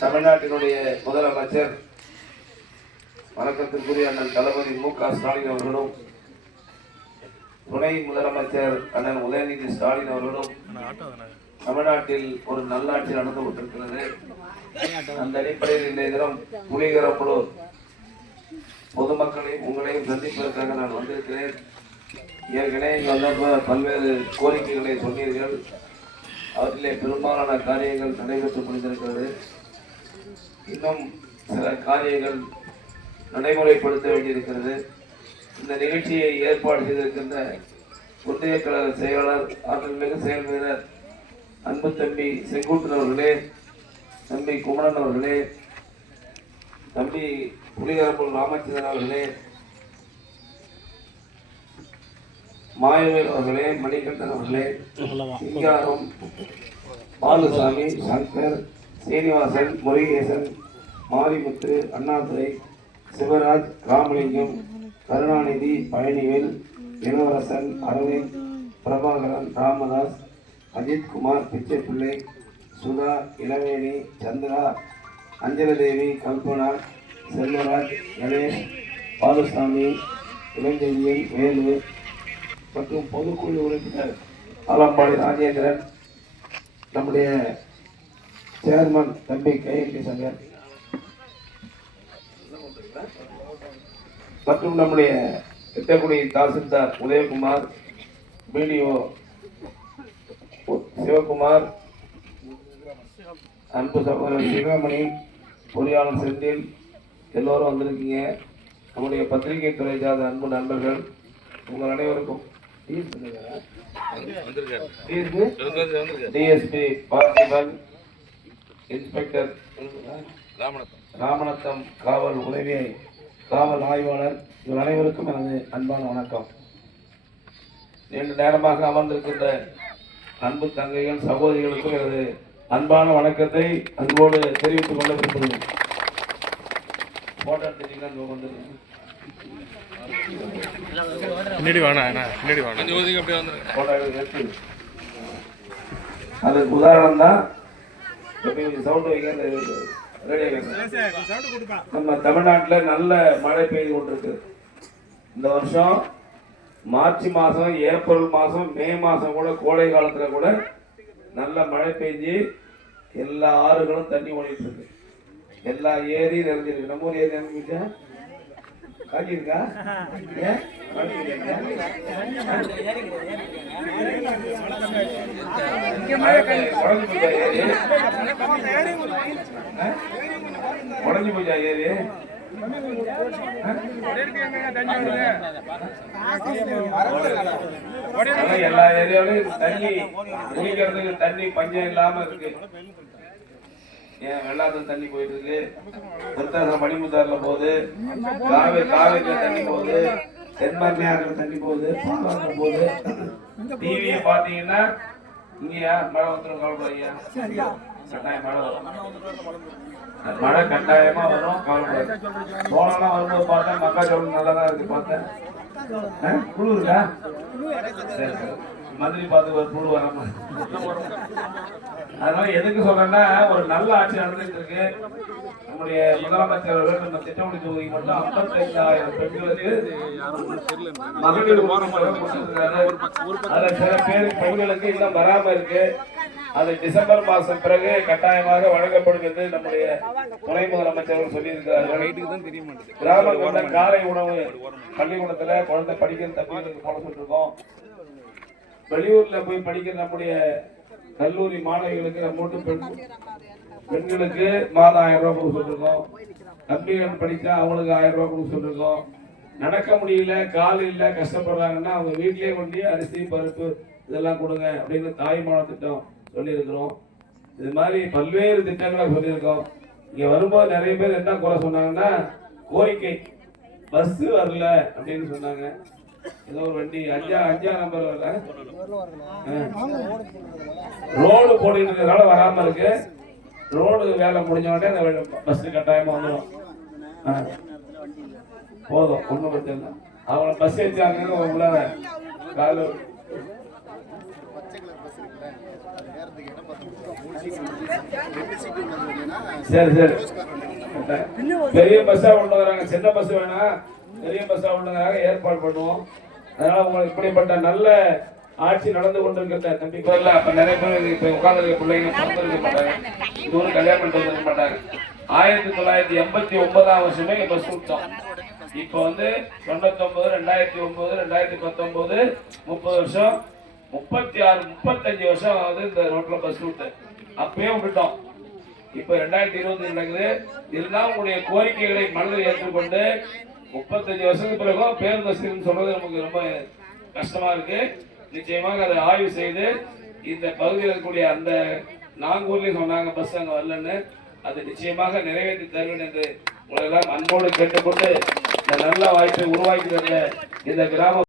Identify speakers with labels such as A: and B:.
A: தமிழ்நாட்டினுடைய முதலமைச்சர் வணக்கத்திற்குரிய அண்ணன் தளபதி மு க ஸ்டாலின் அவர்களும் துணை முதலமைச்சர் அண்ணன் உதயநிதி ஸ்டாலின் அவர்களும் தமிழ்நாட்டில் ஒரு நல்லாட்சி நடந்து கொண்டிருக்கிறது. அந்த அடிப்படையில் இன்றைய தினம் புலிகரப்புலூர் பொதுமக்களையும் உங்களையும் சந்திப்பதற்காக நான் வந்திருக்கிறேன். ஏற்கனவே இங்கே பல்வேறு கோரிக்கைகளை சொன்னீர்கள். அவற்றிலே பெரும்பாலான காரியங்கள் நடைபெற்று முடிந்திருக்கிறது. இன்னும் சில காரியங்கள் நடைமுறைப்படுத்த வேண்டியிருக்கிறது. இந்த நிகழ்ச்சியை ஏற்பாடு செய்திருக்கின்ற ஒன்றிய கழக செயலாளர் ஆற்றல் மிகு செயல் வீரர் அன்பு தம்பி செங்குட்டன் அவர்களே தம்பி குமரன் அவர்களே தம்பி புலிகரப்பூர் ராமச்சந்திரன் அவர்களே மாயவேல் அவர்களே மணிகண்டன் அவர்களே சிங்காரம் பாலுசாமி சங்கர் சீனிவாசன் முருகேசன் மாரிமுத்து அண்ணாதுரை சிவராஜ் ராமலிங்கம் கருணாநிதி பழனிவேல் இளவரசன் அரவிந்த் பிரபாகரன் ராமதாஸ் அஜித்குமார் பிச்சைப்பிள்ளை சுதா இளவேணி சந்திரா அஞ்சலதேவி கல்பனா செல்வராஜ் கணேஷ் பாலுசாமி இளஞ்செழியன் வேலு மற்றும் பொதுக்குழு உறுப்பினர் ஆலம்பாடி ராஜேந்திரன் நம்முடைய சேர்மன் தம்பி கையெழுத்தி சங்கர். மற்றும் நம்முடைய திட்டக்குடி தாசில்தார் உதயகுமார் பிடிஓ சிவகுமார் அன்பு சகோதரர் சிவமணி பொறியாளர் செந்தில் எல்லோரும் வந்திருக்கீங்க. நம்முடைய பத்திரிகை துறை சார்ந்த அன்பு நண்பர்கள் உங்கள் அனைவருக்கும் டிஎஸ்பி பார்த்திபன் இன்ஸ்பெக்டர் ராமநத்தம் காவல் உதவி காவல் ஆய்வாளர் இவர் அனைவருக்கும் எனது அன்பான வணக்கம். நீண்ட நேரமாக அமர்ந்திருக்கின்ற அன்பு தங்கைகள் சகோதரிகளுக்கும் எனது அன்பான வணக்கத்தை அன்போடு தெரிவித்துக் கொள்ள விரும்புகிறேன். போட்டோ எடுத்துட்டீங்கன்னா வந்துருக்கேன்
B: பின்னாடி
A: அதுக்கு உதாரணம் தான் நம்ம தமிழ்நாட்டில் நல்ல மழை பெய்து கொண்டிருக்கு. இந்த வருஷம் மார்ச் மாதம் ஏப்ரல் மாதம் மே மாதம் கூட கோடை காலத்தில் கூட நல்ல மழை பெஞ்சு எல்லா ஆறுகளும் தண்ணி ஓடிட்டு இருக்கு. எல்லா ஏரியும் நிறைஞ்சிருக்கு. நம்ம ஊர் ஏரி நிறைஞ்சிருக்கா காட்டியிருக்கா இருக்கா உடஞ்சி போச்சா ஏரி? எல்லா ஏரியாவிலும் தண்ணி குடிக்கிறதுக்கு தண்ணி பஞ்சம் இல்லாம இருக்கு ஏன் வெள்ளாத்துல தண்ணி போயிட்டு இருக்கு திருத்தாசம் மணிமுத்தாறுல போகுது காவே காவேரி தண்ணி போகுது தென்மர்மையாறுல தண்ணி போகுது பாலாறுல போகுது டிவியை பார்த்தீங்கன்னா இங்கயா மழை வந்துடும் கவலைப்படாதீங்க கட்டாயம் மழை வரும் கட்டாயமா வரும் கவலைப்படாது வரும்போது பார்த்தேன் மக்காச்சோளம் நல்லா தான் இருக்கு பார்த்தேன் ஆ, புழு இருக்கா சரி, சரி. மதுரை பார்த்து ஒரு புழு வராம அதனால எதுக்கு சொல்றேன்னா ஒரு நல்ல ஆட்சி நடந்துட்டு இருக்கு நம்முடைய முதலமைச்சர் அவர்கள் நம்ம திட்டமணி தொகுதி மட்டும் ஐம்பத்தைந்தாயிரம் பெண்களுக்கு மகளிர் உரிமை சில பேர் பெண்களுக்கு இன்னும் வராம இருக்கு அது டிசம்பர் மாசம் பிறகு கட்டாயமாக வழங்கப்படும் என்று நம்முடைய துணை முதலமைச்சர் சொல்லியிருக்கிறார்கள். கிராமங்கள்ல காலை உணவு பள்ளிக்கூடத்துல குழந்தை படிக்கிற தம்பிகளுக்கு போட சொல்லிருக்கோம். வெளியூர்ல போய் படிக்கிற நம்முடைய கல்லூரி மாணவிகளுக்கு நம்ம பெண் பெண்களுக்கு மாதம் ஆயிரம் ரூபாய் கொடுக்க சொல்லிருக்கோம். தம்பிகள் படிச்சா அவங்களுக்கு ஆயிரம் ரூபாய் கொடுக்க சொல்லிருக்கோம். நடக்க முடியல கால் இல்ல கஷ்டப்படுறாங்கன்னா அவங்க வீட்டிலேயே கொண்டு அரிசி பருப்பு இதெல்லாம் கொடுங்க அப்படின்னு தாய்மான திட்டம். சொல்லியிருக்கிறோம். இது மாதிரி பல்வேறு திட்டங்களை சொல்லியிருக்கோம் இங்கே வரும்போது நிறைய பேர் என்ன குறை சொன்னாங்கன்னா கோரிக்கை. பஸ் வரல அப்படின்னு சொன்னாங்க. ஏதோ ஒரு வண்டி அஞ்சா அஞ்சா நம்பர் வரல. ரோடு போட்டுட்டு இருக்கிறனால வராமல் இருக்கு. ரோடு வேலை முடிஞ்ச உடனே அந்த பஸ் கட்டாயமா வந்துடும் ஆ. போதும் ஒன்றும் பிரச்சனை இல்லை. அவங்கள பஸ் ஏற்றியாங்க உங்களால் காலைல சரி சரி. பெரிய பஸ்ஸா கொண்டு வராங்க. சின்ன பஸ் வேணாம் பெரிய பஸ்ஸா கொண்டு ஏற்பாடு பண்ணுவோம். அதனால உங்களுக்கு இப்படிப்பட்ட நல்ல ஆட்சி நடந்து கொண்டிருக்கிறத தம்பி இல்ல அப்ப நிறைய பேர் இப்ப உட்கார்ந்து பிள்ளைங்க பிறந்திருக்க மாட்டாங்க. இது ஒரு கல்யாணம் பண்ணிட்டு வந்திருக்க மாட்டாங்க. ஆயிரத்தி தொள்ளாயிரத்தி எண்பத்தி ஒன்பதாம் வருஷமே பஸ் விட்டோம் இப்ப வந்து தொண்ணூத்தி ஒன்பது ரெண்டாயிரத்தி ஒன்பது ரெண்டாயிரத்தி பத்தொன்பது முப்பது வருஷம் முப்பத்தி ஆறு முப்பத்தஞ்சு வருஷம் வந்து இந்த ரோட்ல பஸ் ரூட்டு அப்பயே விட்டுட்டோம். இப்ப ரெண்டாயிரத்தி இருபத்தி நடக்குது இதெல்லாம் உங்களுடைய கோரிக்கைகளை மனதில் ஏற்றுக்கொண்டு முப்பத்தஞ்சு வருஷத்துக்கு பிறகும் பேருந்து வசதின்னு சொல்றது நமக்கு ரொம்ப கஷ்டமா இருக்கு. நிச்சயமாக அதை ஆய்வு செய்து இந்த பகுதியில் இருக்கக்கூடிய அந்த நாங்கூர்லயும் சொன்னாங்க பஸ் அங்க வரலன்னு. அது நிச்சயமாக நிறைவேற்றி தருவேன் என்று உங்களை எல்லாம் அன்போடு கேட்டுக்கொண்டு இந்த நல்ல வாய்ப்பை உருவாக்கி தந்த இந்த கிராம